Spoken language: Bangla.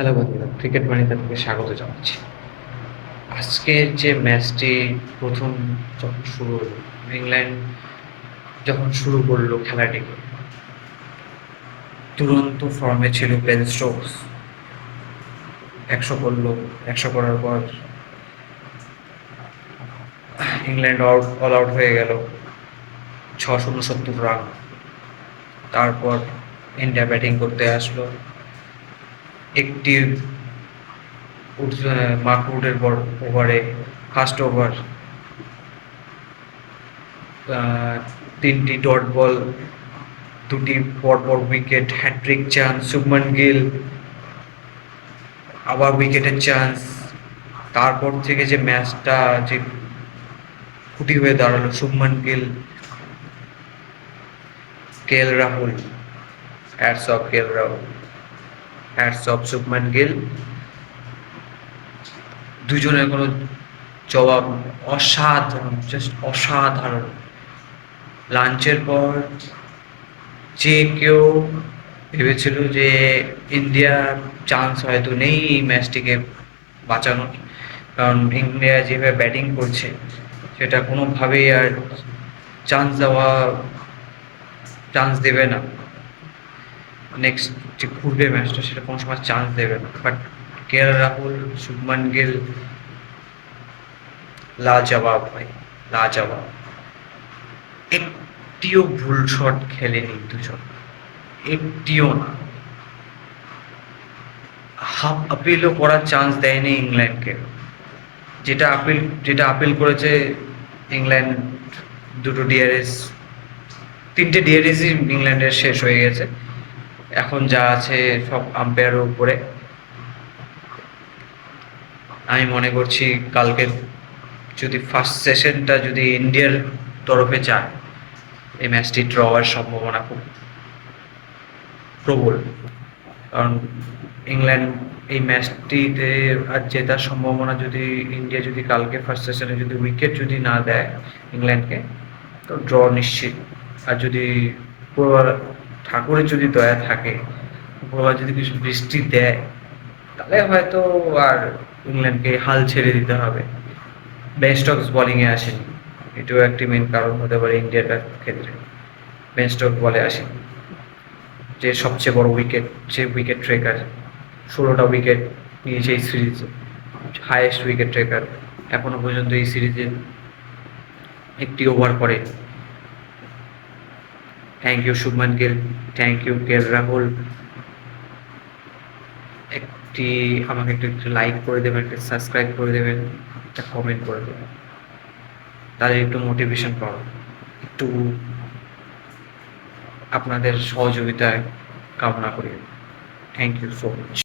হ্যালো বন্ধুরা, ক্রিকেট বার্নিকা থেকে স্বাগত জানাচ্ছি। আজকের যে ম্যাচটি প্রথম যখন শুরু হলো, ইংল্যান্ড যখন শুরু করলো খেলাটিকে, দুরন্ত ফর্মে ছিল বেন স্টোকস। 100 করলো। 100 করার পর ইংল্যান্ড অল আউট হয়ে গেল। 669 রান। তারপর ইন্ডিয়া ব্যাটিং করতে আসলো। একটি মাকউডের ওভারে, ফার্স্ট ওভার, 3টি ডট বল, 2টি পরপর wicket, hattrick chance, Shubman Gill আবার উইকেটের চান্স। তারপর থেকে যে ম্যাচটা যে খুঁটি হয়ে দাঁড়ালো, Shubman Gill, Rahul, hats off Rahul, hats off Shubman Gill. দুজনের কোনো জবাব। অসাধারণ, জাস্ট অসাধারণ। লাঞ্চের পর যে কেউ ভেবেছিল যে ইন্ডিয়ার চান্স হয়তো নেই এই ম্যাচটিকে বাঁচানোর, কারণ ইন্ডিয়া যেভাবে ব্যাটিং করছে সেটা কোনোভাবেই আর চান্স দেওয়া চান্স দেবে না। নেক্সট যে ঘুরবে ম্যাচটা সেটা কোনো সময় চান্স দেবে না, বাট রাহুল, শুভমান গিল লাজবাব ভাই, লাজবাব। একটিও ভুল শট খেলেনি দুজন, একটিও না। হাফ আপিলও করার চান্স দেয়নি ইংল্যান্ডকে। যেটা আপিল করেছে ইংল্যান্ড, দুটো ডিআরএস, 3টে ডিআরএসই ইংল্যান্ডের শেষ হয়ে গেছে। এখন যা আছে সব আম্পায়ারের উপরে। আমি মনে করছি কালকে যদি ফার্স্ট সেশনটা যদি ইন্ডিয়ার তরফে যায়, এই ম্যাচটি ড্র হওয়ার সম্ভাবনা খুব প্রবল। কারণ ইংল্যান্ড এই ম্যাচটিতে আর জেতার সম্ভাবনা, যদি ইন্ডিয়া যদি কালকে ফার্স্ট সেশনে যদি উইকেট যদি না দেয় ইংল্যান্ডকে, তো ড্র নিশ্চিত। আর যদি উপরওয়ালা ঠাকুরের যদি দয়া থাকে, উপরওয়ালা যদি কিছু বৃষ্টি দেয়, তাহলে হয়তো আর ইংল্যান্ডকে হাল ছেড়ে দিতে হবে। বেন স্টোকস বোলিংয়ে আসেনি, এটাও একটি মেন কারণ হতে পারে ইন্ডিয়ার ক্ষেত্রে। বেন স্টোকস বলে আসেনি, যে সবচেয়ে বড় উইকেট, যে উইকেট ট্রেকার, 16টা উইকেট নিয়েছে এই সিরিজে, হাইয়েস্ট উইকেট ট্রেকার। এখনো পর্যন্ত এই সিরিজে একটি ওভার করে। Thank you Shubman Gill, thank you Rahul. একটি আমাকে একটু লাইক করে দেবেন, একটা সাবস্ক্রাইব করে দেবেন, একটা কমেন্ট করে দেবেন, তাদের একটু মোটিভেশন পাবো। একটু আপনাদের সহযোগিতায় কামনা করি। Thank you so much.